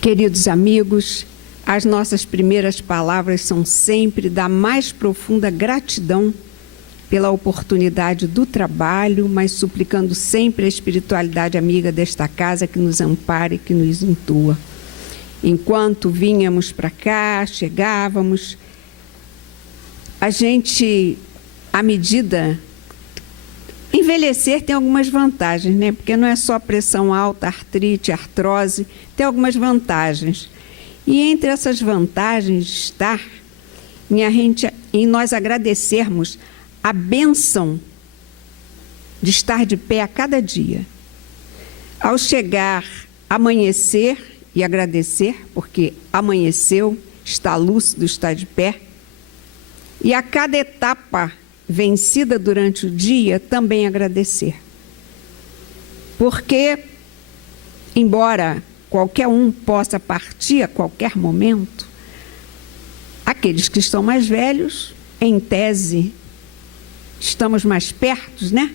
Queridos amigos, as nossas primeiras palavras são sempre da mais profunda gratidão pela oportunidade do trabalho, mas suplicando sempre a espiritualidade amiga desta casa que nos ampare, que nos intua. Enquanto vínhamos para cá, chegávamos, a gente, à medida... Envelhecer tem algumas vantagens, né? Porque não é só pressão alta, artrite, artrose, tem algumas vantagens. E entre essas vantagens está em nós agradecermos a bênção de estar de pé a cada dia. Ao chegar, amanhecer e agradecer, porque amanheceu, está lúcido, está de pé. E a cada etapa vencida durante o dia, também agradecer. Porque, embora qualquer um possa partir a qualquer momento, aqueles que estão mais velhos, em tese, estamos mais perto, né?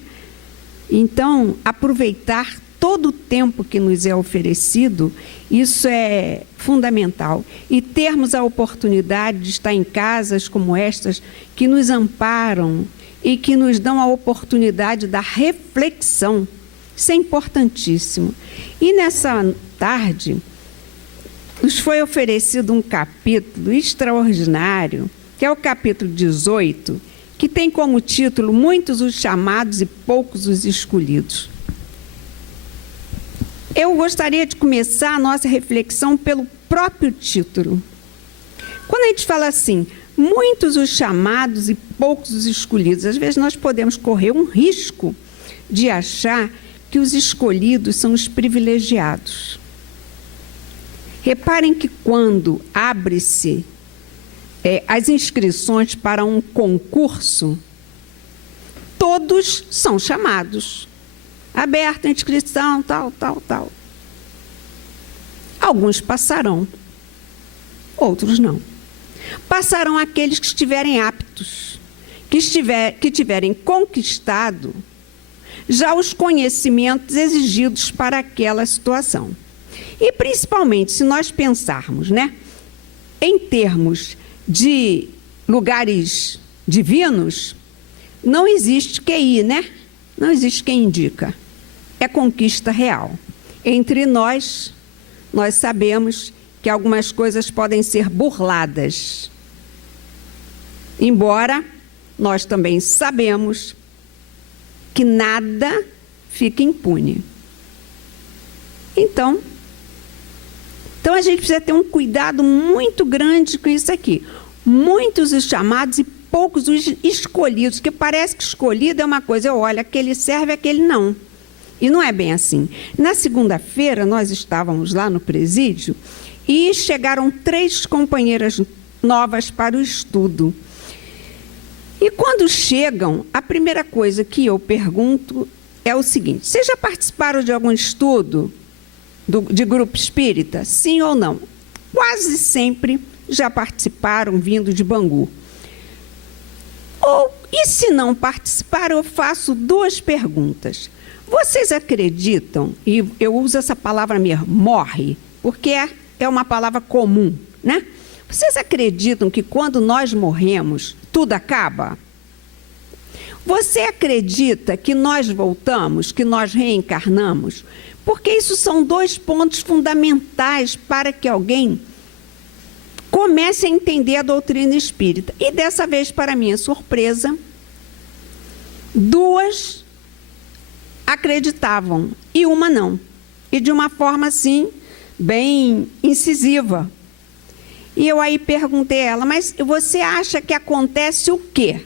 Então, aproveitar todo o tempo que nos é oferecido, isso é fundamental. E termos a oportunidade de estar em casas como estas, que nos amparam e que nos dão a oportunidade da reflexão. Isso é importantíssimo. E nessa tarde, nos foi oferecido um capítulo extraordinário, que é o capítulo 18, que tem como título Muitos os chamados e poucos os escolhidos. Eu gostaria de começar a nossa reflexão pelo próprio título. Quando a gente fala assim, muitos os chamados e poucos os escolhidos, às vezes nós podemos correr um risco de achar que os escolhidos são os privilegiados. Reparem que quando abre-se as inscrições para um concurso, todos são chamados. Aberta a inscrição, tal. Alguns passarão, outros não. Passarão aqueles que estiverem aptos, que tiverem conquistado já os conhecimentos exigidos para aquela situação. E principalmente, se nós pensarmos, né, em termos de lugares divinos, não existe QI, né? Não existe quem indica. É conquista real. Entre nós sabemos que algumas coisas podem ser burladas. Embora nós também sabemos que nada fica impune. Então a gente precisa ter um cuidado muito grande com isso aqui. Muitos os chamados e poucos os escolhidos, que parece que escolhido é uma coisa, eu olho, aquele serve, aquele não. E não é bem assim. Na segunda-feira, nós estávamos lá no presídio e chegaram 3 companheiras novas para o estudo. E quando chegam, a primeira coisa que eu pergunto é o seguinte: vocês já participaram de algum estudo de grupo espírita? Sim ou não? Quase sempre já participaram vindo de Bangu. E se não participaram, eu faço 2 perguntas. Vocês acreditam, e eu uso essa palavra mesmo, morre, porque é uma palavra comum, né? Vocês acreditam que quando nós morremos, tudo acaba? Você acredita que nós voltamos, que nós reencarnamos? Porque isso são 2 pontos fundamentais para que alguém comece a entender a doutrina espírita. E dessa vez, para minha surpresa, 2 acreditavam e uma não. E de uma forma assim, bem incisiva. E eu aí perguntei a ela, mas você acha que acontece o quê?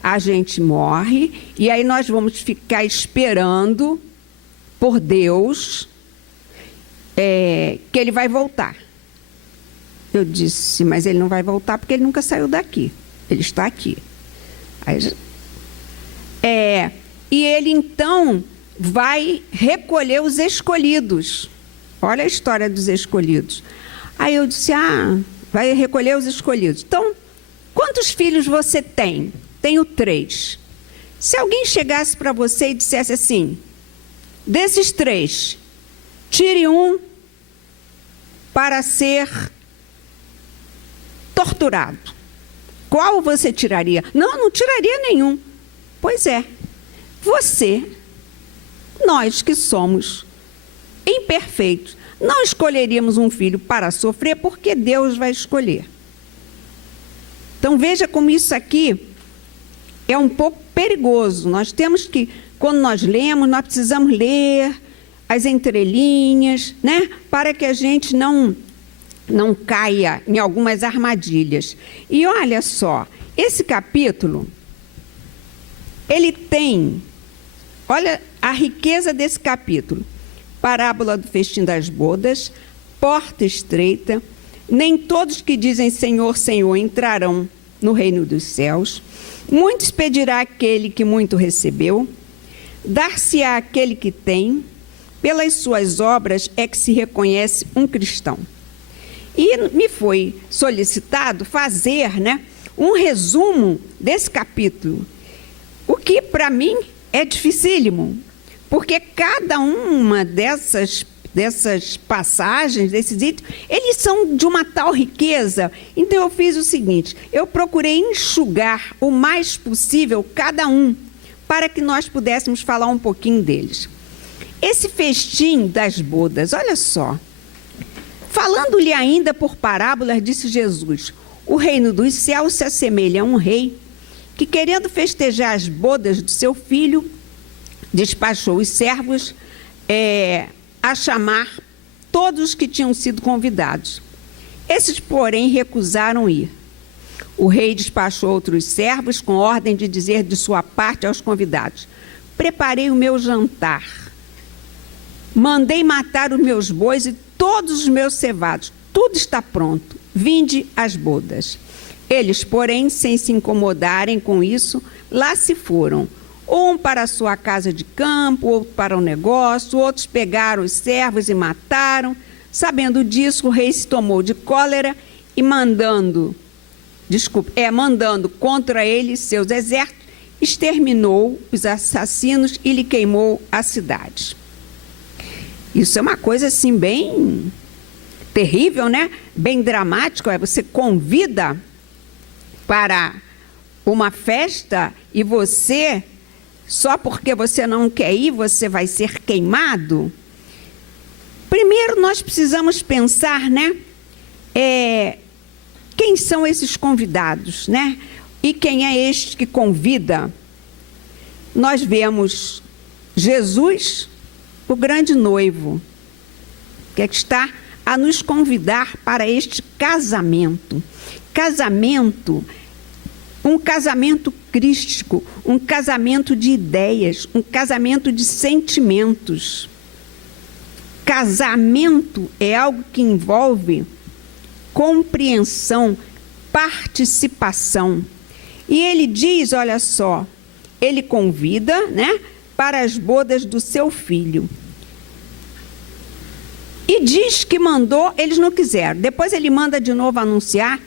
A gente morre e aí nós vamos ficar esperando por Deus que ele vai voltar. Eu disse, mas ele não vai voltar porque ele nunca saiu daqui. Ele está aqui. Aí, e ele, então, vai recolher os escolhidos. Olha a história dos escolhidos. Aí eu disse, vai recolher os escolhidos. Então, quantos filhos você tem? Tenho 3. Se alguém chegasse para você e dissesse assim, desses 3, tire um para ser torturado. Qual você tiraria? Não, não tiraria nenhum. Pois é, nós que somos imperfeitos, não escolheríamos um filho para sofrer, porque Deus vai escolher. Então veja como isso aqui é um pouco perigoso. Nós temos que, quando nós lemos, nós precisamos ler as entrelinhas, né? Para que a gente não caia em algumas armadilhas. E olha só, esse capítulo, ele tem, olha a riqueza desse capítulo. Parábola do festim das bodas, porta estreita, nem todos que dizem Senhor, Senhor entrarão no reino dos céus. Muitos pedirá aquele que muito recebeu, dar-se-á aquele que tem, pelas suas obras é que se reconhece um cristão. E me foi solicitado fazer, né, um resumo desse capítulo, o que para mim é dificílimo, porque cada uma dessas passagens, desses itens, eles são de uma tal riqueza. Então eu fiz o seguinte, eu procurei enxugar o mais possível cada um, para que nós pudéssemos falar um pouquinho deles. Esse festim das bodas, olha só, falando-lhe ainda por parábolas, disse Jesus, o reino dos céus se assemelha a um rei que, querendo festejar as bodas do seu filho, despachou os servos a chamar todos os que tinham sido convidados. Esses, porém, recusaram ir. O rei despachou outros servos com ordem de dizer de sua parte aos convidados, preparei o meu jantar, mandei matar os meus bois e todos os meus cevados, tudo está pronto, vinde às bodas. Eles, porém, sem se incomodarem com isso, lá se foram, um para a sua casa de campo, outro para o negócio, outros pegaram os servos e mataram. Sabendo disso, o rei se tomou de cólera e mandando contra ele seus exércitos, exterminou os assassinos e lhe queimou a cidade. Isso é uma coisa assim bem terrível, né? Bem dramático. Você convida para uma festa e você, só porque você não quer ir, você vai ser queimado. Primeiro nós precisamos pensar, né? Quem são esses convidados, né? E quem é este que convida? Nós vemos Jesus, o grande noivo, que está a nos convidar para este casamento. Casamento, um casamento crístico, um casamento de ideias, um casamento de sentimentos. Casamento é algo que envolve compreensão, participação. E ele diz, olha só, ele convida, né, para as bodas do seu filho. E diz que mandou, eles não quiseram. Depois ele manda de novo anunciar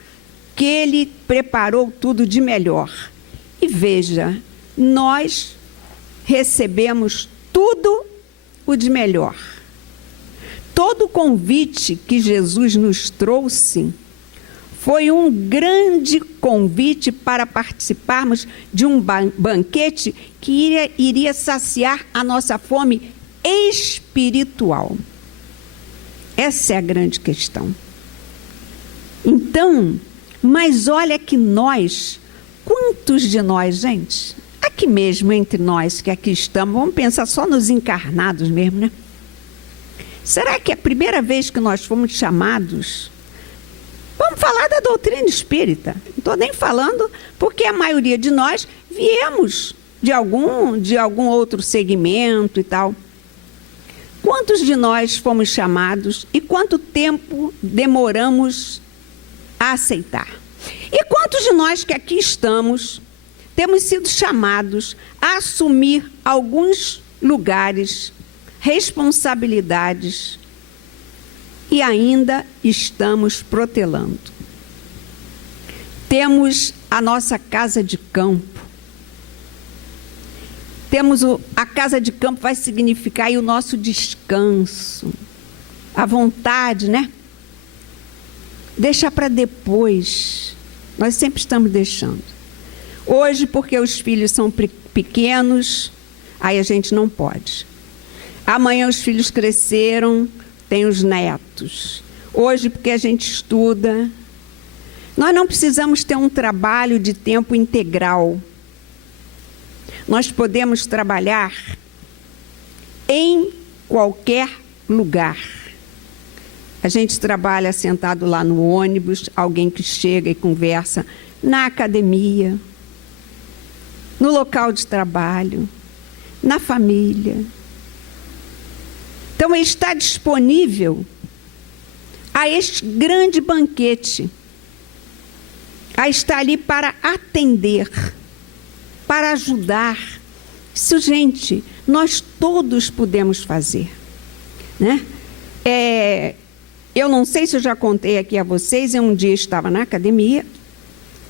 que ele preparou tudo de melhor. E veja, nós recebemos tudo o de melhor. Todo o convite que Jesus nos trouxe foi um grande convite para participarmos de um banquete que iria saciar a nossa fome espiritual. Essa é a grande questão. Então, mas olha que nós, quantos de nós, gente, aqui mesmo entre nós que aqui estamos, vamos pensar só nos encarnados mesmo, né? Será que é a primeira vez que nós fomos chamados? Vamos falar da doutrina espírita. Não estou nem falando porque a maioria de nós viemos de algum outro segmento e tal. Quantos de nós fomos chamados e quanto tempo demoramos a aceitar? E quantos de nós que aqui estamos temos sido chamados a assumir alguns lugares, responsabilidades e ainda estamos protelando? Temos a nossa casa de campo. A casa de campo vai significar aí o nosso descanso, a vontade, né? Deixar para depois. Nós sempre estamos deixando. Hoje, porque os filhos são pequenos, aí a gente não pode. Amanhã os filhos cresceram, tem os netos. Hoje, porque a gente estuda. Nós não precisamos ter um trabalho de tempo integral. Nós podemos trabalhar em qualquer lugar. A gente trabalha sentado lá no ônibus, alguém que chega e conversa, na academia, no local de trabalho, na família. Então, ele está disponível a este grande banquete, a estar ali para atender, para ajudar. Isso, gente, nós todos podemos fazer, né? Eu não sei se eu já contei aqui a vocês, eu um dia estava na academia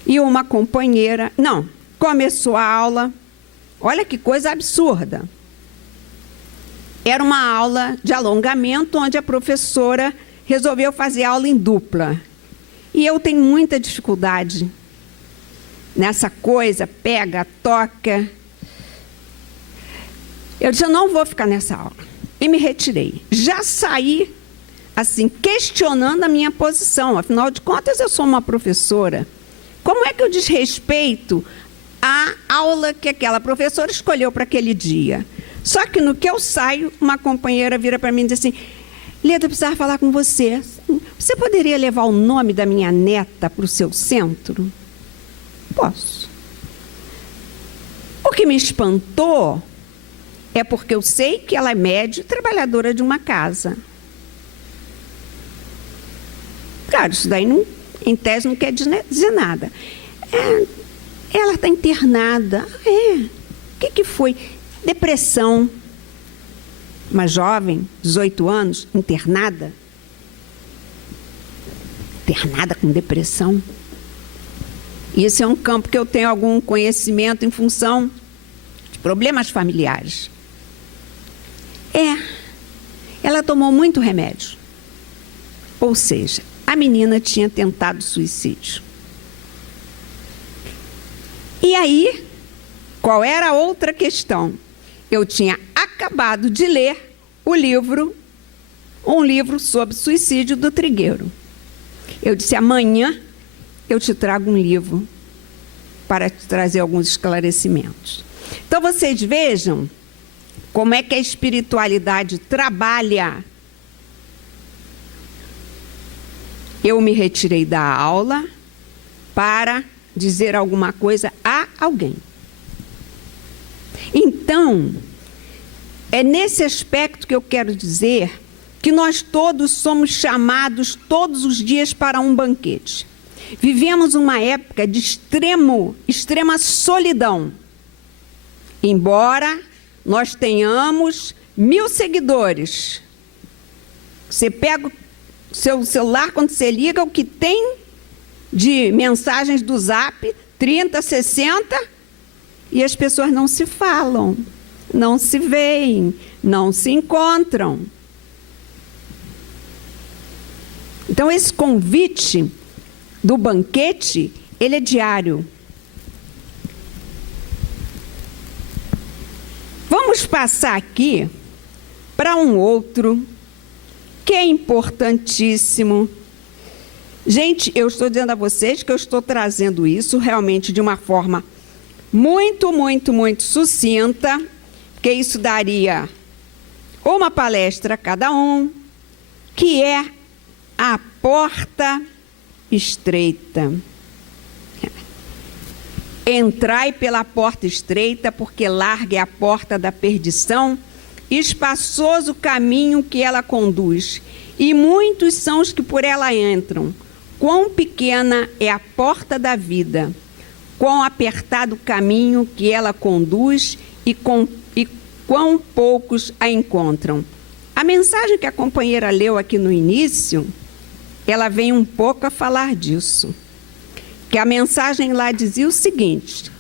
e uma companheira... Não, começou a aula, olha que coisa absurda. Era uma aula de alongamento onde a professora resolveu fazer aula em dupla. E eu tenho muita dificuldade nessa coisa, pega, toca. Eu disse, eu não vou ficar nessa aula. E me retirei. Já saí, assim, questionando a minha posição. Afinal de contas, eu sou uma professora. Como é que eu desrespeito a aula que aquela professora escolheu para aquele dia? Só que no que eu saio, uma companheira vira para mim e diz assim, Leda, eu precisava falar com você. Você poderia levar o nome da minha neta para o seu centro? Posso. O que me espantou é porque eu sei que ela é médica e trabalhadora de uma casa. Claro, isso daí, não, em tese, não quer dizer nada. Ela está internada. O que foi? Depressão. Uma jovem, 18 anos, internada. Internada com depressão. E esse é um campo que eu tenho algum conhecimento em função de problemas familiares. Ela tomou muito remédio. Ou seja, a menina tinha tentado suicídio. E aí, qual era a outra questão? Eu tinha acabado de ler um livro sobre suicídio do Trigueiro. Eu disse, amanhã eu te trago um livro para te trazer alguns esclarecimentos. Então, vocês vejam como é que a espiritualidade trabalha. Eu me retirei da aula para dizer alguma coisa a alguém. Então, é nesse aspecto que eu quero dizer que nós todos somos chamados todos os dias para um banquete. Vivemos uma época de extrema solidão. Embora nós tenhamos 1000 seguidores. Você pega o seu celular, quando você liga, o que tem de mensagens do Zap, 30, 60, e as pessoas não se falam, não se veem, não se encontram. Então, esse convite do banquete, ele é diário. Vamos passar aqui para um outro que é importantíssimo. Gente, eu estou dizendo a vocês que eu estou trazendo isso realmente de uma forma muito, muito, muito sucinta, porque isso daria uma palestra a cada um, que é a porta estreita. Entrai pela porta estreita, porque larga é a porta da perdição, e espaçoso o caminho que ela conduz, e muitos são os que por ela entram. Quão pequena é a porta da vida, quão apertado o caminho que ela conduz, e quão poucos a encontram. A mensagem que a companheira leu aqui no início, ela vem um pouco a falar disso. Que a mensagem lá dizia o seguinte: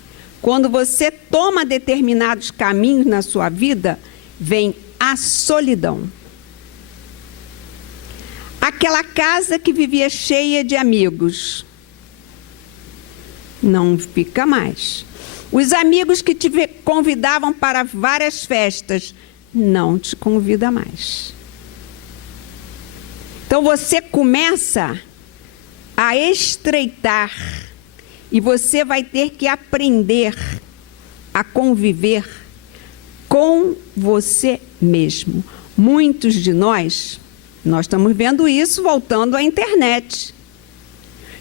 quando você toma determinados caminhos na sua vida, vem a solidão. Aquela casa que vivia cheia de amigos não fica mais. Os amigos que te convidavam para várias festas não te convida mais. Então você começa a estreitar e você vai ter que aprender a conviver com você mesmo. Muitos de nós estamos vendo isso voltando à internet.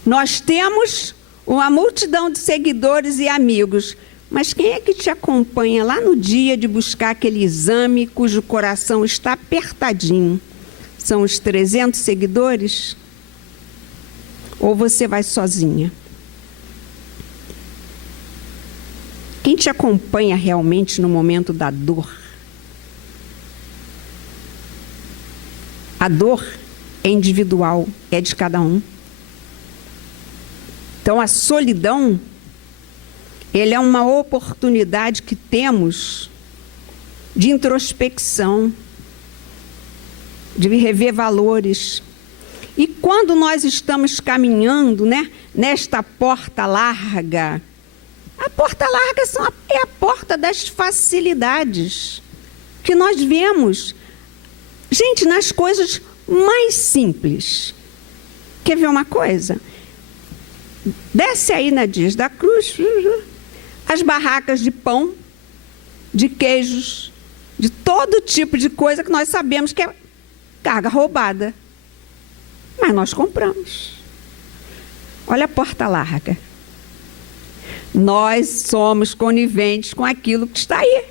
Nós temos uma multidão de seguidores e amigos, mas quem é que te acompanha lá no dia de buscar aquele exame cujo coração está apertadinho? São os 300 seguidores? Ou você vai sozinha? Quem te acompanha realmente no momento da dor? A dor é individual, é de cada um. Então, a solidão, ele é uma oportunidade que temos de introspecção, de rever valores. E quando nós estamos caminhando, né, nesta porta larga, a porta larga é a porta das facilidades que nós vemos, gente, nas coisas mais simples. Quer ver uma coisa? Desce aí na Dias da Cruz, as barracas de pão, de queijos, de todo tipo de coisa que nós sabemos que é carga roubada. Mas nós compramos. Olha a porta larga. Nós somos coniventes com aquilo que está aí.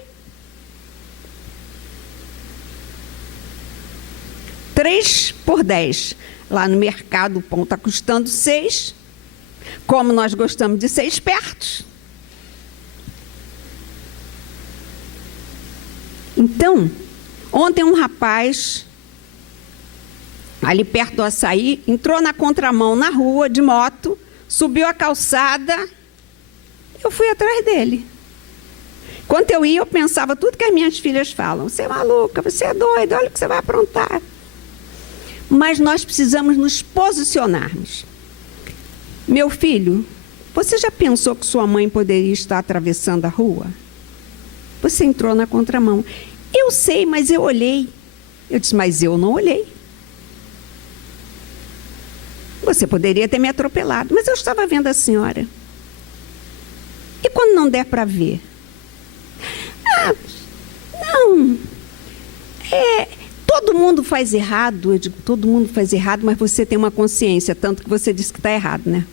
3 por 10. Lá no mercado o pão está custando 6. Como nós gostamos de ser espertos. Então, ontem um rapaz, ali perto do Açaí, entrou na contramão na rua de moto, subiu a calçada, eu fui atrás dele. Quando eu ia, eu pensava tudo que as minhas filhas falam. Você é maluca, você é doida, olha o que você vai aprontar. Mas nós precisamos nos posicionarmos. Meu filho, você já pensou que sua mãe poderia estar atravessando a rua? Você entrou na contramão. Eu sei, mas eu olhei. Eu disse, mas eu não olhei. Você poderia ter me atropelado, mas eu estava vendo a senhora. E quando não der para ver? Ah, não. Todo mundo faz errado. Eu digo, todo mundo faz errado, mas você tem uma consciência, tanto que você disse que está errado, né?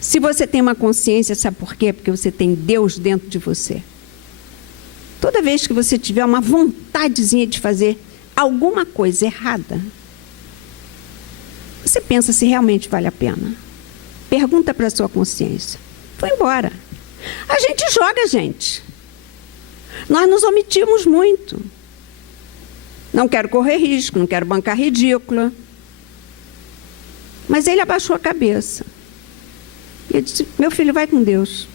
Se você tem uma consciência, sabe por quê? Porque você tem Deus dentro de você. Toda vez que você tiver uma vontadezinha de fazer alguma coisa errada, você pensa se realmente vale a pena. Pergunta para a sua consciência. Foi embora. A gente joga, gente. Nós nos omitimos muito. Não quero correr risco, não quero bancar ridícula. Mas ele abaixou a cabeça. E eu disse, meu filho, vai com Deus.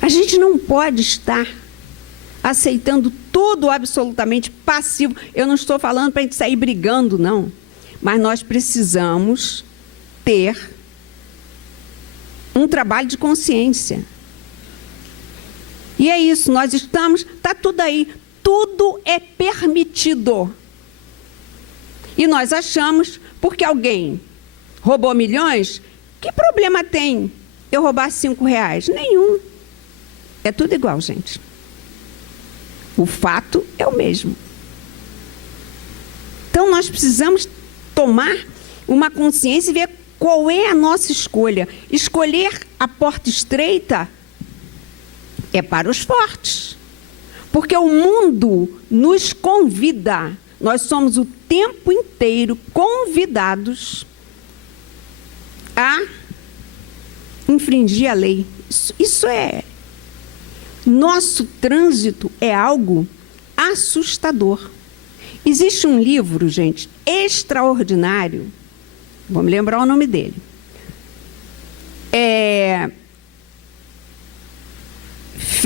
A gente não pode estar aceitando tudo absolutamente passivo. Eu não estou falando para a gente sair brigando, não. Mas nós precisamos ter um trabalho de consciência. E é isso, nós estamos, está tudo aí, tudo é permitido. E nós achamos, porque alguém roubou milhões, que problema tem eu roubar R$5? Nenhum. É tudo igual, gente. O fato é o mesmo. Então nós precisamos tomar uma consciência e ver qual é a nossa escolha. Escolher a porta estreita é para os fortes. Porque o mundo nos convida. Nós somos o tempo inteiro convidados a infringir a lei. Isso é... Nosso trânsito é algo assustador. Existe um livro, gente, extraordinário. Vamos lembrar o nome dele.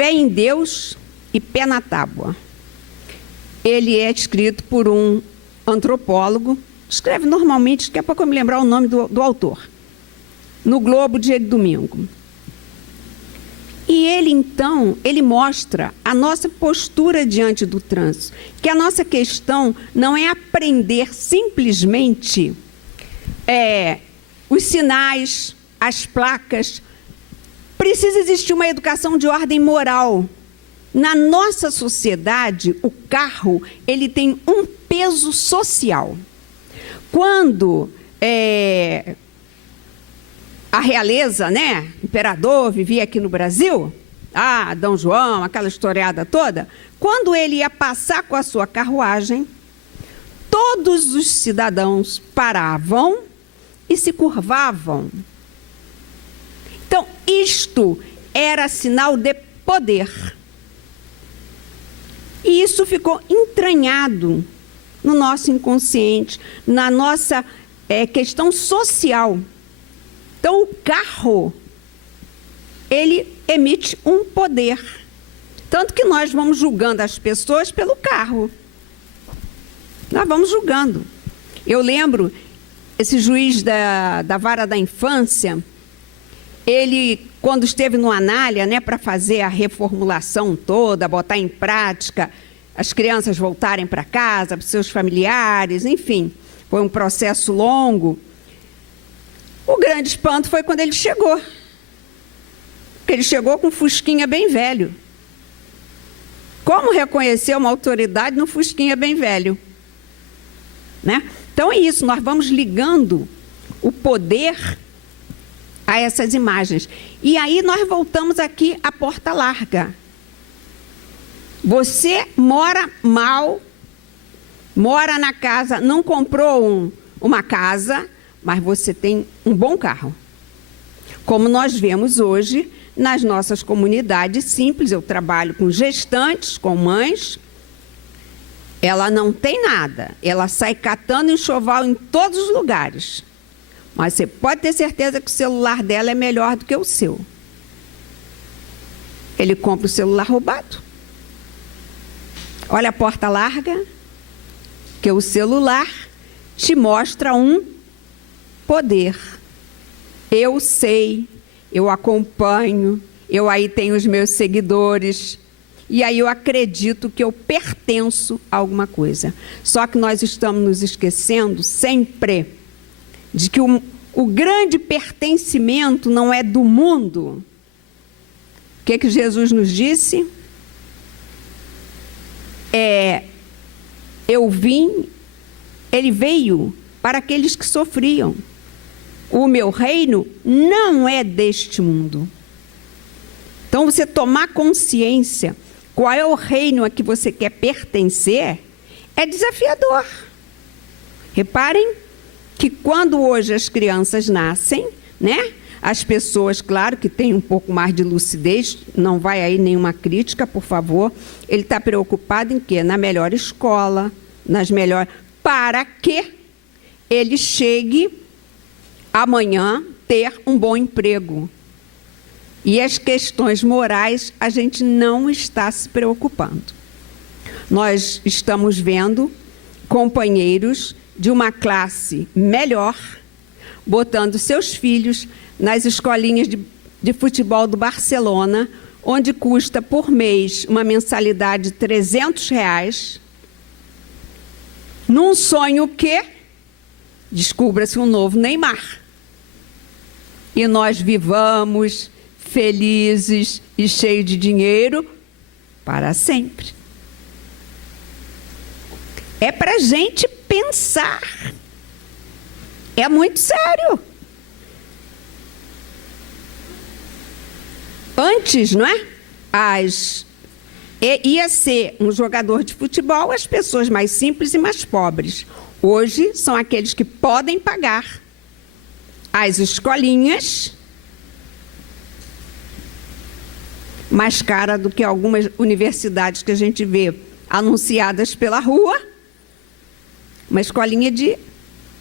Fé em Deus e Pé na Tábua. Ele é escrito por um antropólogo, escreve normalmente, daqui a pouco eu me lembrar o nome do autor, no Globo, dia de domingo. E ele, então, ele mostra a nossa postura diante do trânsito, que a nossa questão não é aprender simplesmente os sinais, as placas. Precisa existir uma educação de ordem moral. Na nossa sociedade, o carro, ele tem um peso social. Quando a realeza, né, imperador, vivia aqui no Brasil, Dom João, aquela historiada toda, quando ele ia passar com a sua carruagem, todos os cidadãos paravam e se curvavam. Então, isto era sinal de poder. E isso ficou entranhado no nosso inconsciente, na nossa questão social. Então, o carro, ele emite um poder. Tanto que nós vamos julgando as pessoas pelo carro. Nós vamos julgando. Eu lembro, esse juiz da vara da infância, ele, quando esteve no Anália, né, para fazer a reformulação toda, botar em prática, as crianças voltarem para casa, para os seus familiares, enfim, foi um processo longo. O grande espanto foi quando ele chegou. Porque ele chegou com um fusquinha bem velho. Como reconhecer uma autoridade no fusquinha bem velho? Né? Então é isso, nós vamos ligando o poder a essas imagens. E aí nós voltamos aqui à porta larga. Você mora mal, mora na casa, não comprou uma casa, mas você tem um bom carro. Como nós vemos hoje nas nossas comunidades simples, eu trabalho com gestantes, com mães, ela não tem nada, ela sai catando enxoval em todos os lugares. Mas você pode ter certeza que o celular dela é melhor do que o seu. Ele compra o celular roubado. Olha a porta larga, que o celular te mostra um poder. Eu sei, eu acompanho, eu aí tenho os meus seguidores, e aí eu acredito que eu pertenço a alguma coisa. Só que nós estamos nos esquecendo sempre de que o grande pertencimento não é do mundo. O que Jesus nos disse? Ele veio para aqueles que sofriam. O meu reino não é deste mundo. Então, você tomar consciência qual é o reino a que você quer pertencer é desafiador. Reparem que quando hoje as crianças nascem, né? As pessoas, claro, que têm um pouco mais de lucidez, não vai aí nenhuma crítica, por favor. Ele está preocupado em quê? Na melhor escola, nas melhores... Para que ele chegue amanhã ter um bom emprego. E as questões morais a gente não está se preocupando. Nós estamos vendo companheiros de uma classe melhor botando seus filhos nas escolinhas de futebol do Barcelona, onde custa por mês uma mensalidade de R$300, num sonho que descubra-se um novo Neymar. E nós vivamos felizes e cheios de dinheiro para sempre. É para a gente pensar. É muito sério. Antes, não é? Ia ser um jogador de futebol as pessoas mais simples e mais pobres. Hoje são aqueles que podem pagar as escolinhas mais cara do que algumas universidades que a gente vê anunciadas pela rua, uma escolinha de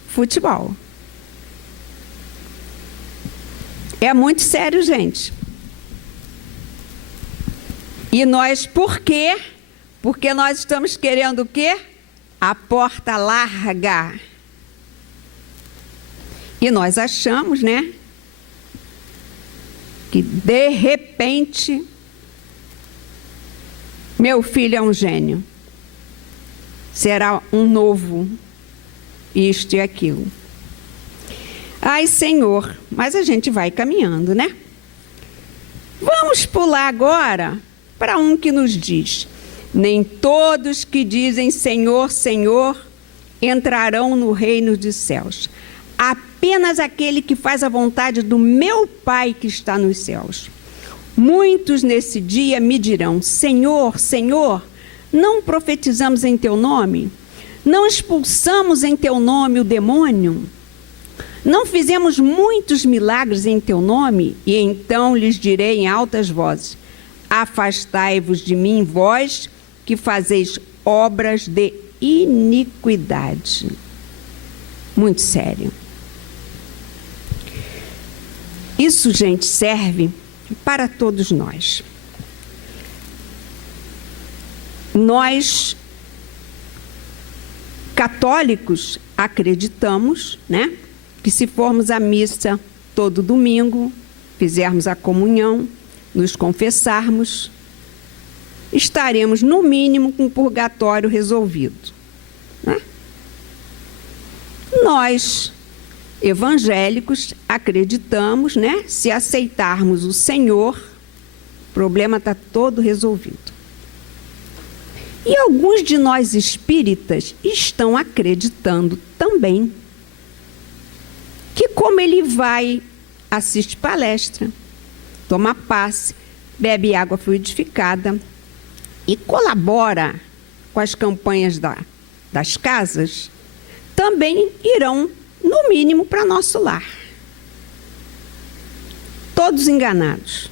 futebol. É muito sério, gente. E nós, por quê? Porque nós estamos querendo o quê? A porta larga. E nós achamos, né, que de repente meu filho é um gênio. Será um novo isto e aquilo. Ai, Senhor, mas a gente vai caminhando, né? Vamos pular agora para um que nos diz: nem todos que dizem Senhor, Senhor, entrarão no reino dos céus. Apenas aquele que faz a vontade do meu Pai que está nos céus. Muitos nesse dia me dirão: Senhor, Senhor, não profetizamos em teu nome? Não expulsamos em teu nome o demônio? Não fizemos muitos milagres em teu nome? E então lhes direi em altas vozes: afastai-vos de mim, vós que fazeis obras de iniquidade. Muito sério. Isso, gente, serve para todos nós. Nós, católicos, acreditamos, né, que se formos à missa todo domingo, fizermos a comunhão, nos confessarmos, estaremos, no mínimo, com o purgatório resolvido, né? Nós, evangélicos, acreditamos, né, se aceitarmos o Senhor, o problema está todo resolvido. E alguns de nós espíritas estão acreditando também que, como ele vai, assiste palestra, toma passe, bebe água fluidificada e colabora com as campanhas das casas, também irão, no mínimo, para nosso lar. Todos enganados.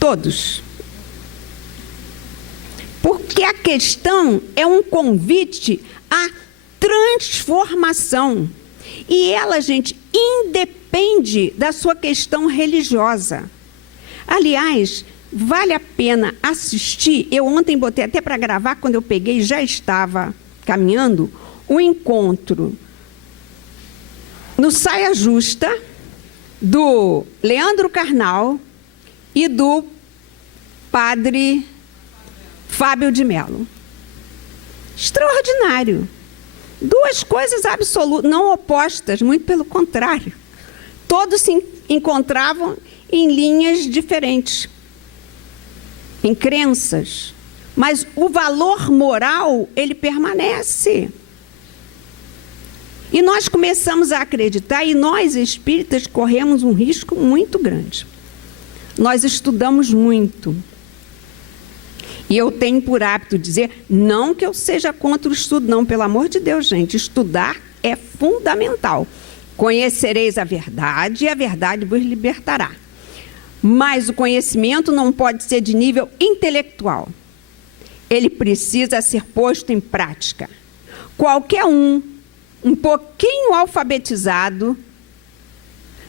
Todos. Porque a questão é um convite à transformação. E ela, gente, independe da sua questão religiosa. Aliás, vale a pena assistir. Eu ontem botei até para gravar, quando eu peguei, já estava caminhando, o encontro no Saia Justa do Leandro Carnal e do padre Fábio de Mello. Extraordinário. Duas coisas absolutas, não opostas, muito pelo contrário. Todos se encontravam em linhas diferentes, em crenças, mas o valor moral, ele permanece. E nós começamos a acreditar, e nós espíritas corremos um risco muito grande. Nós estudamos muito. E eu tenho por hábito dizer, não que eu seja contra o estudo, não, pelo amor de Deus, gente, estudar é fundamental. Conhecereis a verdade e a verdade vos libertará. Mas o conhecimento não pode ser de nível intelectual. Ele precisa ser posto em prática. Qualquer um pouquinho alfabetizado,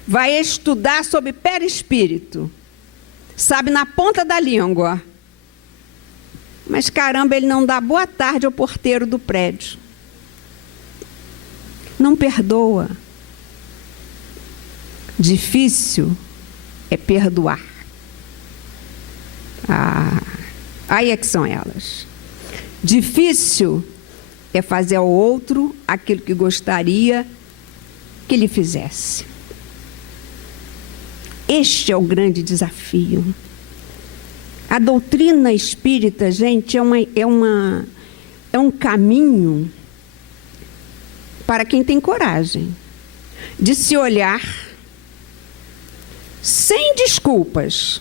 vai estudar sobre perispírito, sabe na ponta da língua, mas caramba, ele não dá boa tarde ao porteiro do prédio. Não perdoa. Difícil é perdoar. Aí é que são elas. Difícil é fazer ao outro aquilo que gostaria que lhe fizesse. Este é o grande desafio. A doutrina espírita, gente, é um caminho para quem tem coragem de se olhar sem desculpas.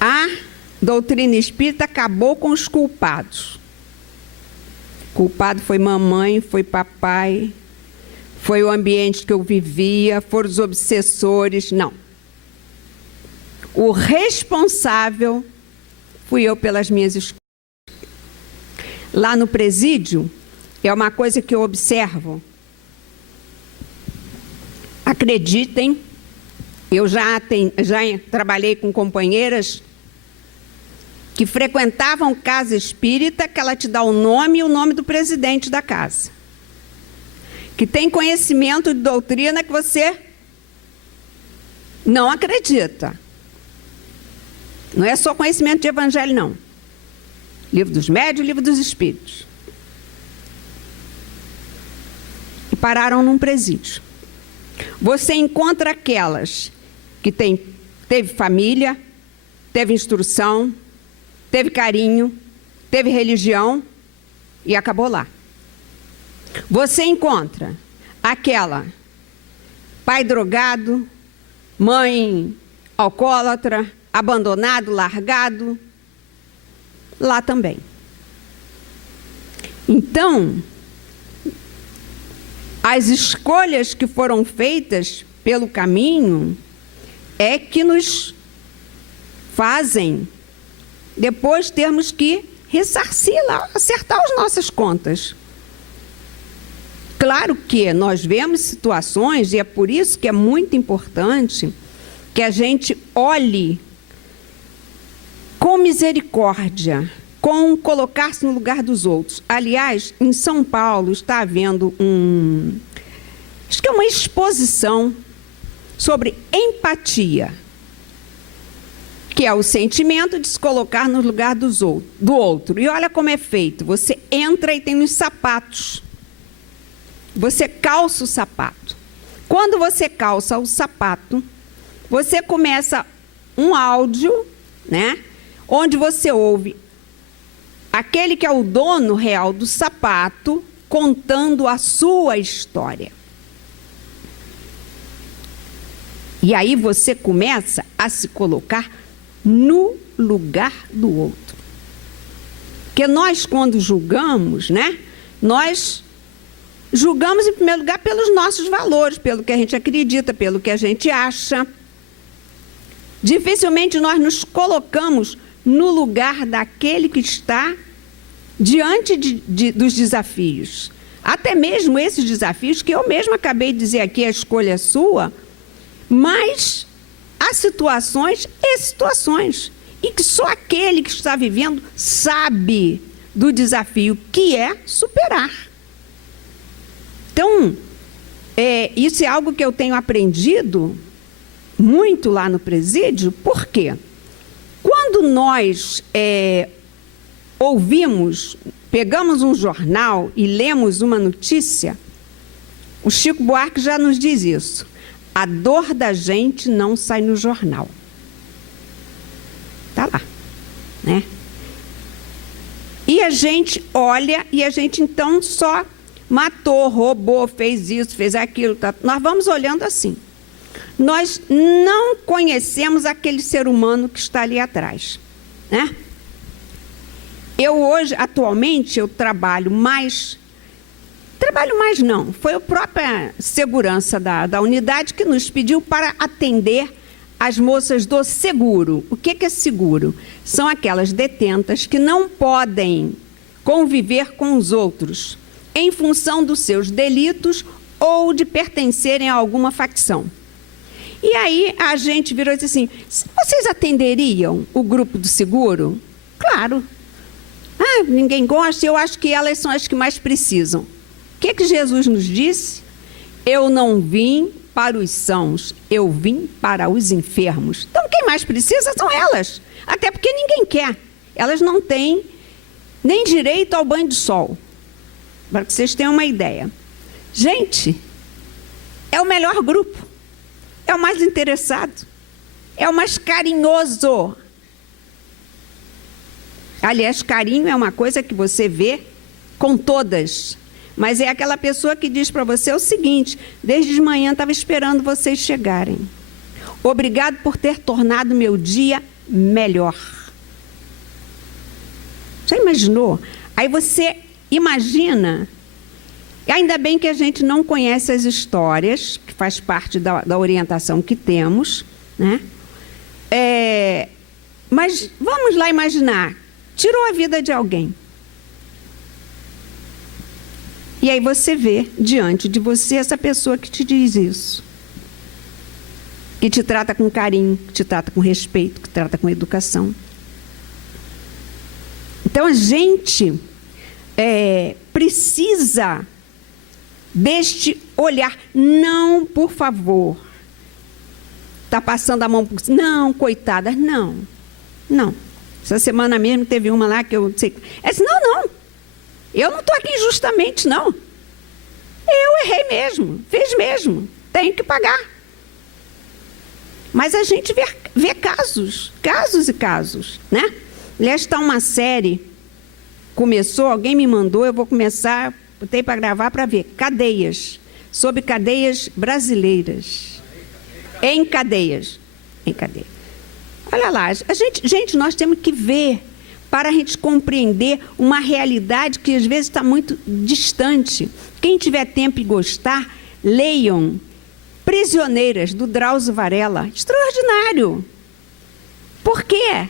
A doutrina espírita acabou com os culpados. Culpado foi mamãe, foi papai, foi o ambiente que eu vivia, foram os obsessores. Não. O responsável fui eu pelas minhas escolhas. Lá no presídio, é uma coisa que eu observo. Acreditem, eu já trabalhei com companheiras que frequentavam casa espírita, que ela te dá o nome e o nome do presidente da casa. Que tem conhecimento de doutrina que você não acredita. Não é só conhecimento de evangelho, não. Livro dos Médiuns, Livro dos Espíritos. E pararam num presídio. Você encontra aquelas que teve família, teve instrução, teve carinho, teve religião e acabou lá. Você encontra aquela pai drogado, mãe alcoólatra, abandonado, largado, lá também. Então, as escolhas que foram feitas pelo caminho é que nos fazem depois termos que ressarcir lá, acertar as nossas contas. Claro que nós vemos situações, e é por isso que é muito importante que a gente olhe com misericórdia, com colocar-se no lugar dos outros. Aliás, em São Paulo está havendo acho que é uma exposição sobre empatia, que é o sentimento de se colocar no lugar do outro. E olha como é feito. Você entra e tem uns sapatos. Você calça o sapato. Quando você calça o sapato, você começa um áudio, né? Onde você ouve aquele que é o dono real do sapato contando a sua história. E aí você começa a se colocar no lugar do outro. Porque nós, quando julgamos, né? Nós julgamos, em primeiro lugar, pelos nossos valores, pelo que a gente acredita, pelo que a gente acha. Dificilmente nós nos colocamos no lugar daquele que está diante dos desafios. Até mesmo esses desafios que eu mesma acabei de dizer aqui, a escolha é sua, mas há situações e situações, e que só aquele que está vivendo sabe do desafio, que é superar. Então, isso é algo que eu tenho aprendido muito lá no presídio. Por quê? Quando nós pegamos um jornal e lemos uma notícia, o Chico Buarque já nos diz isso. A dor da gente não sai no jornal. Está lá, né? E a gente olha e a gente então só matou, roubou, fez isso, fez aquilo. Tá. Nós vamos olhando assim. Nós não conhecemos aquele ser humano que está ali atrás, né? Eu hoje, atualmente, eu trabalho mais não, foi a própria segurança da unidade que nos pediu para atender as moças do seguro. O que é seguro? São aquelas detentas que não podem conviver com os outros em função dos seus delitos ou de pertencerem a alguma facção. E aí a gente virou e disse assim, vocês atenderiam o grupo do seguro? Claro. Ninguém gosta, eu acho que elas são as que mais precisam. O que Jesus nos disse? Eu não vim para os sãos, eu vim para os enfermos. Então quem mais precisa são elas. Até porque ninguém quer. Elas não têm nem direito ao banho de sol. Para que vocês tenham uma ideia. Gente, é o melhor grupo. É o mais interessado. É o mais carinhoso. Aliás, carinho é uma coisa que você vê com todas. Mas é aquela pessoa que diz para você o seguinte, desde de manhã estava esperando vocês chegarem. Obrigado por ter tornado meu dia melhor. Já imaginou? Aí você imagina, e ainda bem que a gente não conhece as histórias, que faz parte da orientação que temos, né? Mas vamos lá imaginar, tirou a vida de alguém. E aí você vê diante de você essa pessoa que te diz isso. Que te trata com carinho, que te trata com respeito, que te trata com educação. Então, a gente precisa deste olhar. Não, por favor. Está passando a mão por... Não, coitada, não. Não. Essa semana mesmo teve uma lá que eu sei... Ela disse, não. Eu não estou aqui injustamente, não. Eu errei mesmo. Fiz mesmo. Tenho que pagar. Mas a gente vê casos e casos, né? Aliás, está uma série, começou, alguém me mandou, eu vou começar, botei para gravar para ver, cadeias, sobre cadeias brasileiras. Em cadeias. Olha lá, gente, nós temos que ver para a gente compreender uma realidade que às vezes está muito distante. Quem tiver tempo e gostar, leiam Prisioneiras, do Drauzio Varela. Extraordinário. Por quê?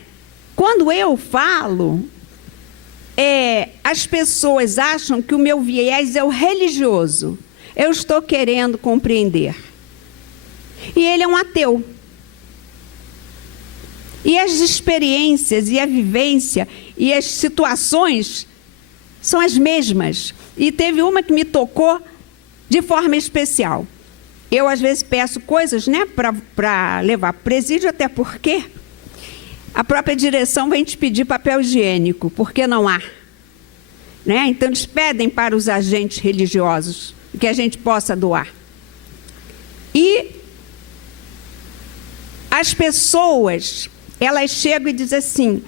Quando eu falo, as pessoas acham que o meu viés é o religioso. Eu estou querendo compreender. E ele é um ateu. E as experiências, e a vivência, e as situações são as mesmas. E teve uma que me tocou de forma especial. Eu, às vezes, peço coisas, né, para levar para o presídio, até porque a própria direção vem te pedir papel higiênico, porque não há. Né? Então, eles pedem para os agentes religiosos que a gente possa doar. E as pessoas, elas chegam e dizem assim,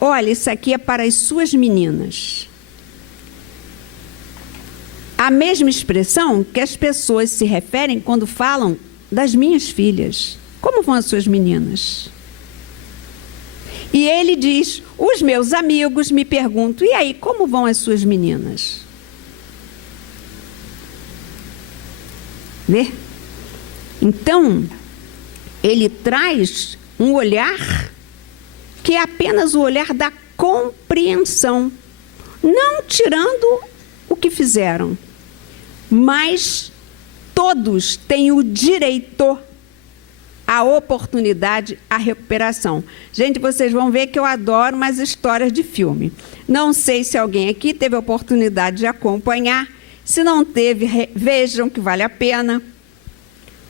olha, isso aqui é para as suas meninas. A mesma expressão que as pessoas se referem quando falam das minhas filhas. Como vão as suas meninas? E ele diz, os meus amigos me perguntam, e aí, como vão as suas meninas? Vê? Então, ele traz um olhar que é apenas o olhar da compreensão, não tirando o que fizeram, mas todos têm o direito à oportunidade, à recuperação. Gente, vocês vão ver que eu adoro umas histórias de filme. Não sei se alguém aqui teve a oportunidade de acompanhar. Se não teve, vejam que vale a pena.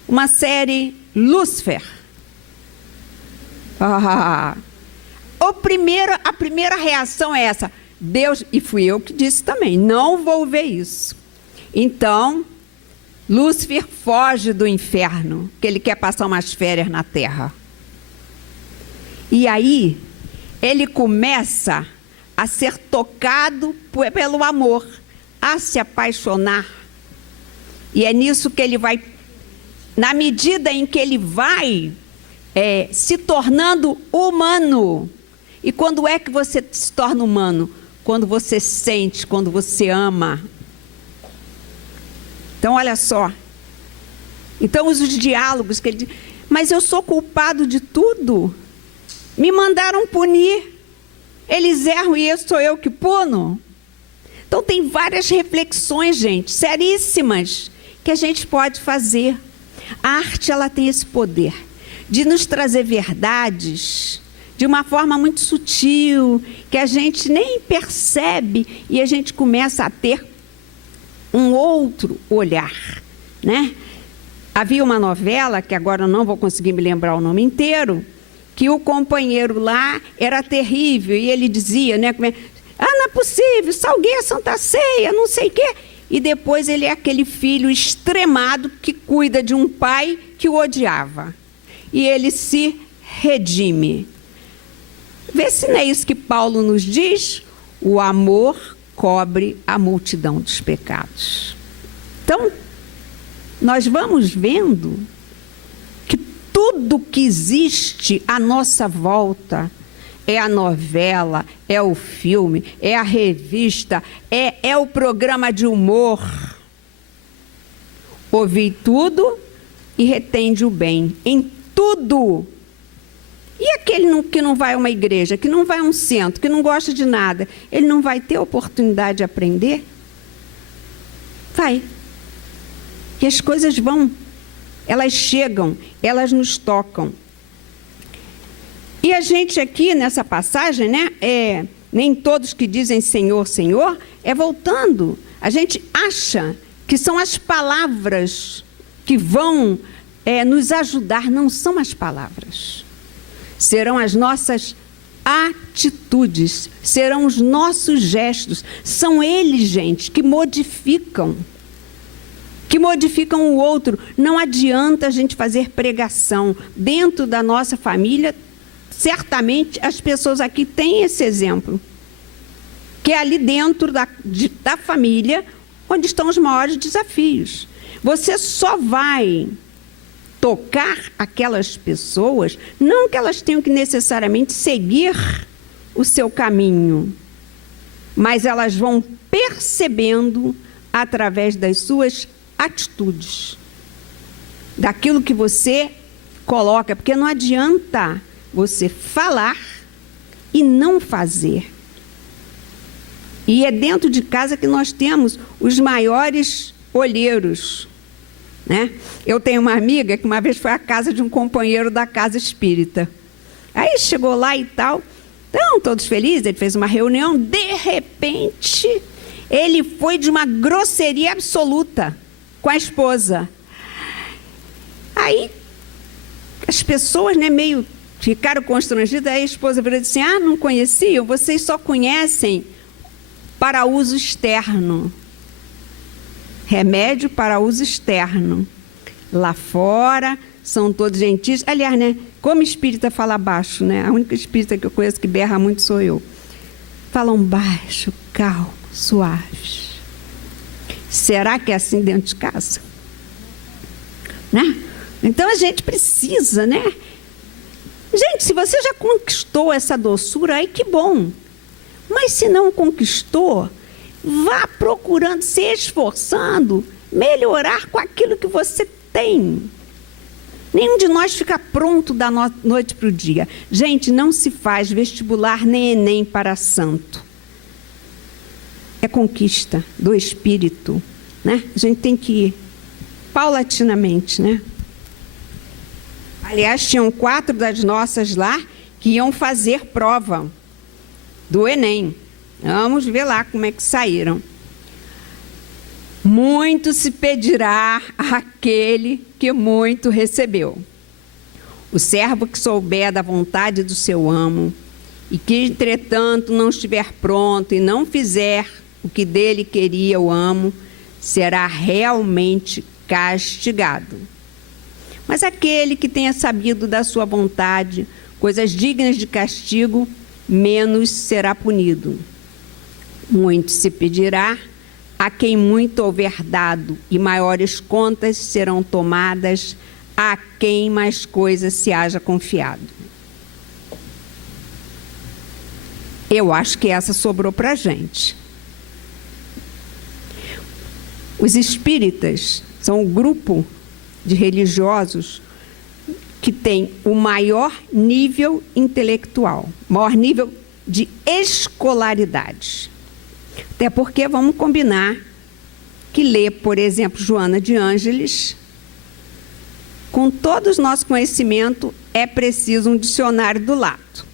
Uma série Lúcifer. A primeira reação é essa. Deus, e fui eu que disse também, não vou ver isso. Então, Lúcifer foge do inferno, que ele quer passar umas férias na terra. E aí, ele começa a ser tocado pelo amor, a se apaixonar. E é nisso que ele vai, na medida em que ele vai se tornando humano. E quando é que você se torna humano? Quando você sente, quando você ama. Então, olha só. Então, os diálogos que ele diz, mas eu sou culpado de tudo. Me mandaram punir. Eles erram e sou eu que puno. Então, tem várias reflexões, gente, seríssimas, que a gente pode fazer. A arte, ela tem esse poder de nos trazer verdades de uma forma muito sutil, que a gente nem percebe e a gente começa a ter um outro olhar, né? Havia uma novela, que agora eu não vou conseguir me lembrar o nome inteiro, que o companheiro lá era terrível, e ele dizia, né, não é possível, salguei a Santa Ceia, não sei o quê. E depois ele é aquele filho extremado que cuida de um pai que o odiava. E ele se redime. Vê se não é isso que Paulo nos diz? O amor cobre a multidão dos pecados. Então, nós vamos vendo que tudo que existe à nossa volta é a novela, é o filme, é a revista, é o programa de humor. Ouvi tudo e retende o bem em tudo. E aquele que não vai a uma igreja, que não vai a um centro, que não gosta de nada, ele não vai ter oportunidade de aprender? Vai. E as coisas vão, elas chegam, elas nos tocam. E a gente aqui, nessa passagem, né, nem todos que dizem Senhor, Senhor, é voltando. A gente acha que são as palavras que vão nos ajudar. Não são as palavras. Serão as nossas atitudes, serão os nossos gestos. São eles, gente, que modificam o outro. Não adianta a gente fazer pregação. Dentro da nossa família, certamente as pessoas aqui têm esse exemplo, que é ali dentro da família onde estão os maiores desafios. Você só vai tocar aquelas pessoas, não que elas tenham que necessariamente seguir o seu caminho, mas elas vão percebendo através das suas atitudes, daquilo que você coloca, porque não adianta você falar e não fazer. E é dentro de casa que nós temos os maiores olheiros, né? Eu tenho uma amiga que uma vez foi à casa de um companheiro da casa espírita. Aí chegou lá e tal, então todos felizes, ele fez uma reunião, de repente ele foi de uma grosseria absoluta com a esposa. Aí as pessoas, né, meio ficaram constrangidas. Aí a esposa virou e disse assim: não conheciam? Vocês só conhecem para uso externo. Remédio para uso externo. Lá fora são todos gentis. Aliás, né, como espírita fala baixo, né? A única espírita que eu conheço que berra muito sou eu. Falam baixo, calmo, suaves. Será que é assim dentro de casa? Né? Então a gente precisa, né? Gente, se você já conquistou essa doçura, aí que bom. Mas se não conquistou, vá procurando, se esforçando, melhorar com aquilo que você tem. Nenhum de nós fica pronto da noite para o dia. Gente, não se faz vestibular nem Enem para santo. É conquista do espírito, né? A gente tem que ir paulatinamente, né? Aliás, tinham 4 das nossas lá que iam fazer prova do Enem. Vamos ver lá como é que saíram. Muito se pedirá àquele que muito recebeu. O servo que souber da vontade do seu amo, e que, entretanto, não estiver pronto e não fizer o que dele queria o amo, será realmente castigado. Mas aquele que tenha sabido da sua vontade, coisas dignas de castigo, menos será punido. Muito se pedirá a quem muito houver dado, e maiores contas serão tomadas a quem mais coisas se haja confiado. Eu acho que essa sobrou para a gente. Os espíritas são o grupo de religiosos que tem o maior nível intelectual, maior nível de escolaridade. Até porque, vamos combinar, que ler, por exemplo, Joana de Ângeles, com todo o nosso conhecimento, é preciso um dicionário do lado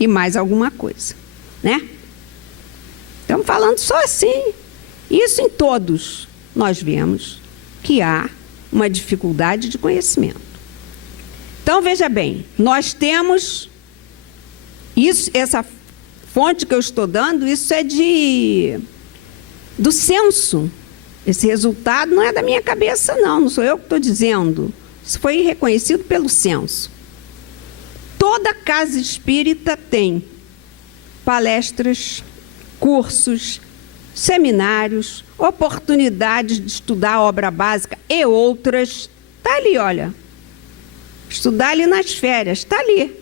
e mais alguma coisa, né? Estamos falando só assim. Isso em todos nós vemos que há uma dificuldade de conhecimento. Então, veja bem, nós temos isso, essa fonte que eu estou dando, isso é do censo. Esse resultado não é da minha cabeça, não sou eu que estou dizendo. Isso foi reconhecido pelo censo. Toda casa espírita tem palestras, cursos, seminários, oportunidades de estudar a obra básica e outras. Está ali, olha. Estudar ali nas férias, está ali.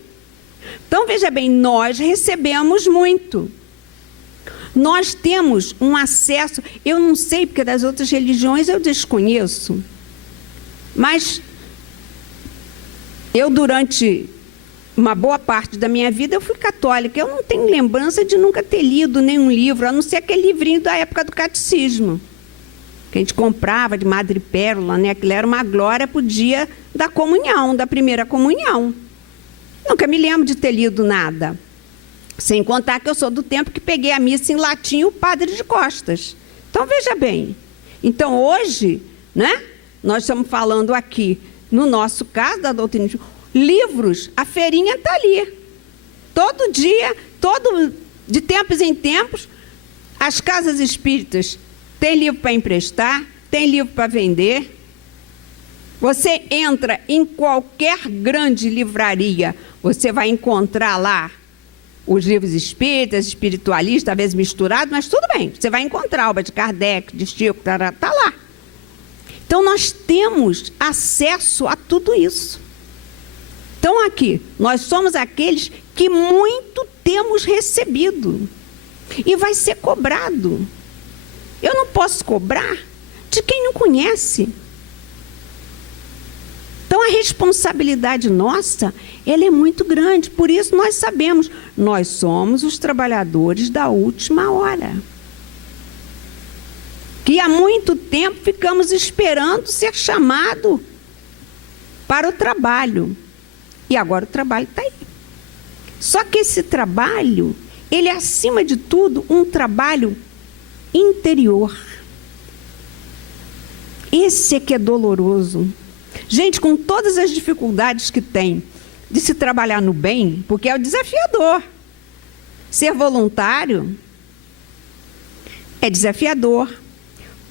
Então, veja bem, nós recebemos muito. Nós temos um acesso, eu não sei, porque das outras religiões eu desconheço, mas eu, durante uma boa parte da minha vida, eu fui católica. Eu não tenho lembrança de nunca ter lido nenhum livro, a não ser aquele livrinho da época do catecismo, que a gente comprava de madrepérola, né? Aquilo era uma glória para o dia da comunhão, da primeira comunhão. Nunca me lembro de ter lido nada. Sem contar que eu sou do tempo que peguei a missa em latim e o padre de costas. Então, veja bem. Então, hoje, né, nós estamos falando aqui, no nosso caso da doutrina, livros, a feirinha está ali. Todo dia, de tempos em tempos, as casas espíritas têm livro para emprestar, tem livro para vender. Você entra em qualquer grande livraria, você vai encontrar lá os livros espíritas, espiritualistas, às vezes misturados, mas tudo bem. Você vai encontrar Alba de Kardec, de Chico, está lá. Então, nós temos acesso a tudo isso. Então, aqui, nós somos aqueles que muito temos recebido. E vai ser cobrado. Eu não posso cobrar de quem não conhece. Então, a responsabilidade nossa, ela é muito grande. Por isso, nós sabemos, nós somos os trabalhadores da última hora. Que há muito tempo ficamos esperando ser chamado para o trabalho. E agora o trabalho está aí. Só que esse trabalho, ele é, acima de tudo, um trabalho interior. Esse é que é doloroso. Gente, com todas as dificuldades que tem de se trabalhar no bem, porque é o desafiador. Ser voluntário é desafiador.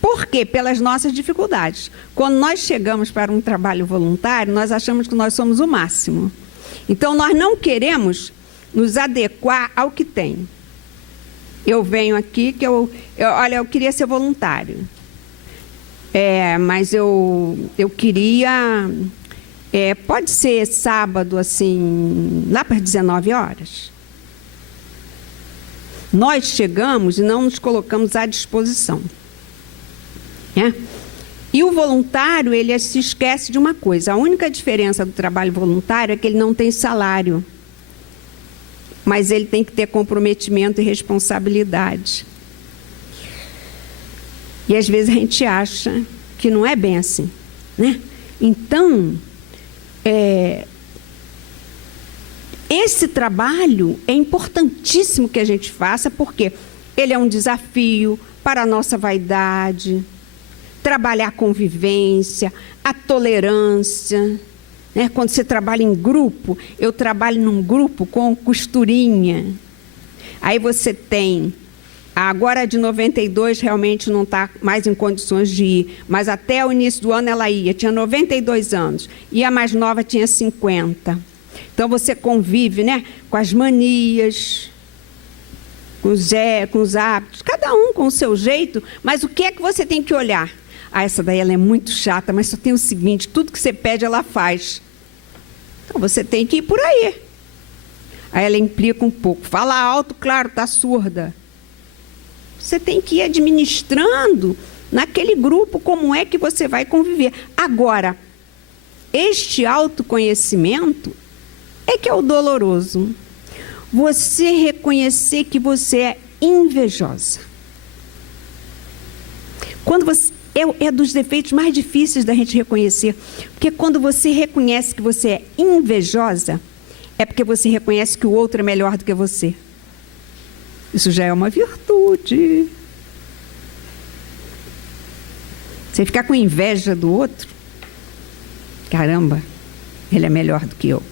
Por quê? Pelas nossas dificuldades. Quando nós chegamos para um trabalho voluntário, nós achamos que nós somos o máximo. Então, nós não queremos nos adequar ao que tem. Eu venho aqui, olha, eu queria ser voluntário. Mas eu queria... pode ser sábado, assim, lá para as 19 horas. Nós chegamos e não nos colocamos à disposição. E o voluntário, ele se esquece de uma coisa. A única diferença do trabalho voluntário é que ele não tem salário. Mas ele tem que ter comprometimento e responsabilidade. E às vezes a gente acha que não é bem assim, né? Então, esse trabalho é importantíssimo que a gente faça, porque ele é um desafio para a nossa vaidade, trabalhar a convivência, a tolerância. Né? Quando você trabalha em grupo, eu trabalho num grupo com costurinha. Aí você tem... Agora, de 92, realmente não está mais em condições de ir. Mas até o início do ano ela ia. Tinha 92 anos. E a mais nova tinha 50. Então, você convive, né, com as manias, com os hábitos. Cada um com o seu jeito. Mas o que é que você tem que olhar? Essa daí ela é muito chata, mas só tem o seguinte, tudo que você pede, ela faz. Então, você tem que ir por aí. Aí ela implica um pouco. Fala alto, claro, está surda. Você tem que ir administrando naquele grupo como é que você vai conviver. Agora, este autoconhecimento é que é o doloroso. Você reconhecer que você é invejosa. Quando você... É dos defeitos mais difíceis da gente reconhecer. Porque quando você reconhece que você é invejosa, é porque você reconhece que o outro é melhor do que você. Isso já é uma virtude. Você ficar com inveja do outro, caramba, ele é melhor do que eu.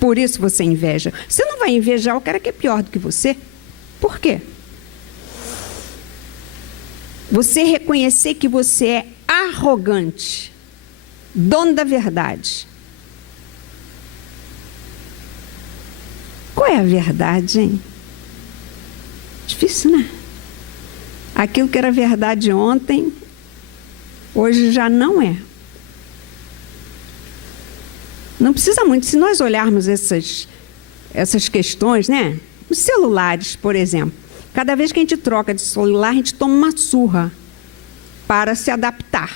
Por isso você inveja. Você não vai invejar o cara que é pior do que você. Por quê? Você reconhecer que você é arrogante, dono da verdade. Qual é a verdade, hein? Difícil, né? Aquilo que era verdade ontem, hoje já não é. Não precisa muito. Se nós olharmos essas questões, né? Os celulares, por exemplo. Cada vez que a gente troca de celular, a gente toma uma surra para se adaptar.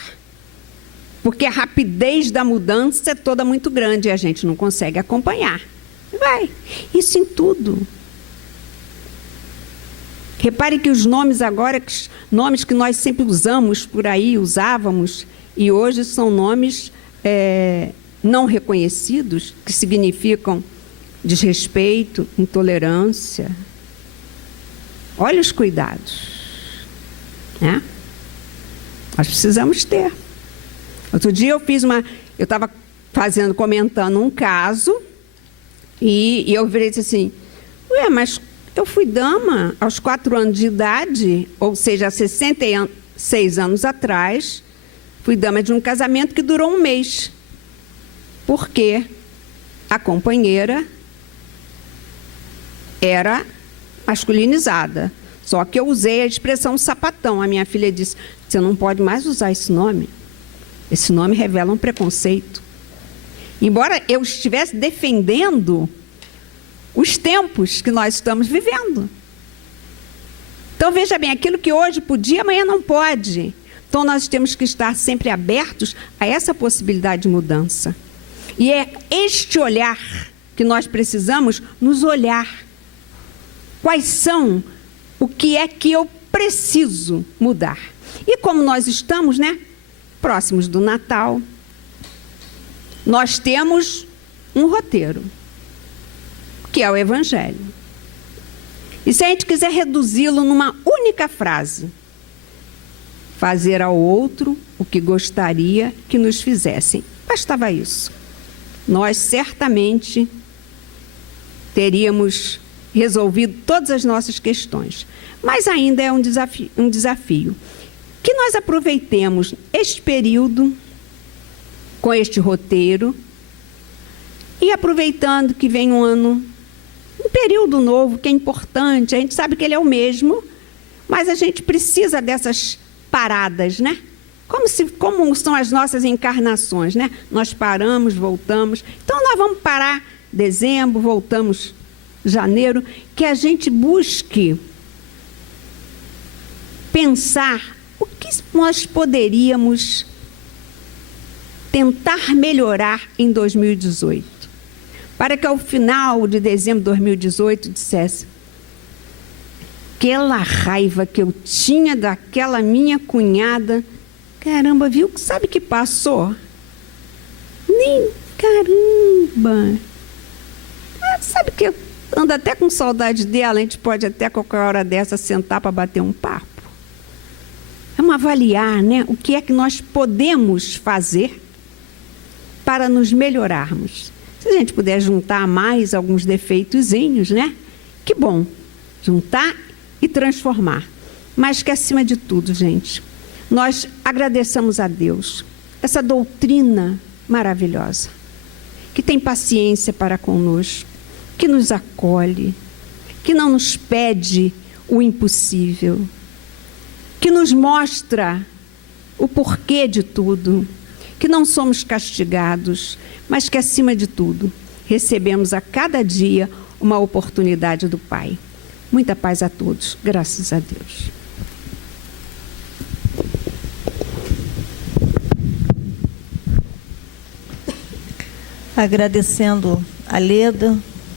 Porque a rapidez da mudança é toda muito grande e a gente não consegue acompanhar. Vai. Isso em tudo. Repare que os nomes agora, nomes que nós sempre usamos por aí, usávamos, e hoje são nomes não reconhecidos, que significam desrespeito, intolerância. Olha os cuidados, né? Nós precisamos ter. Outro dia eu estava comentando um caso, e eu virei assim, mas eu fui dama aos 4 anos de idade, ou seja, há 66 anos atrás, fui dama de um casamento que durou 1 mês, porque a companheira era masculinizada. Só que eu usei a expressão sapatão. A minha filha disse, você não pode mais usar esse nome. Esse nome revela um preconceito. Embora eu estivesse defendendo os tempos que nós estamos vivendo. Então, veja bem, aquilo que hoje podia, amanhã não pode. Então, nós temos que estar sempre abertos a essa possibilidade de mudança. E é este olhar que nós precisamos nos olhar. Quais são, o que é que eu preciso mudar? E como nós estamos, né, próximos do Natal, nós temos um roteiro, que é o Evangelho. E se a gente quiser reduzi-lo numa única frase, fazer ao outro o que gostaria que nos fizessem, bastava isso. Nós certamente teríamos resolvido todas as nossas questões. Mas ainda é um desafio. Que nós aproveitemos este período com este roteiro e aproveitando que vem um período novo que é importante, a gente sabe que ele é o mesmo, mas a gente precisa dessas paradas, né? Como são as nossas encarnações, né? Nós paramos, voltamos. Então, nós vamos parar dezembro, voltamos janeiro, que a gente busque pensar o que nós poderíamos tentar melhorar em 2018, para que ao final de dezembro de 2018 dissesse, aquela raiva que eu tinha daquela minha cunhada, caramba, viu? Sabe que passou? Caramba! Sabe que eu ando até com saudade dela, a gente pode até qualquer hora dessa sentar para bater um papo. Vamos avaliar, né, o que é que nós podemos fazer para nos melhorarmos. Se a gente puder juntar mais alguns defeitozinhos, né? Que bom, juntar e transformar. Mas que acima de tudo, gente, nós agradeçamos a Deus, essa doutrina maravilhosa, que tem paciência para conosco, que nos acolhe, que não nos pede o impossível, que nos mostra o porquê de tudo, que não somos castigados, mas que, acima de tudo, recebemos a cada dia uma oportunidade do Pai. Muita paz a todos, graças a Deus. Agradecendo a Leda,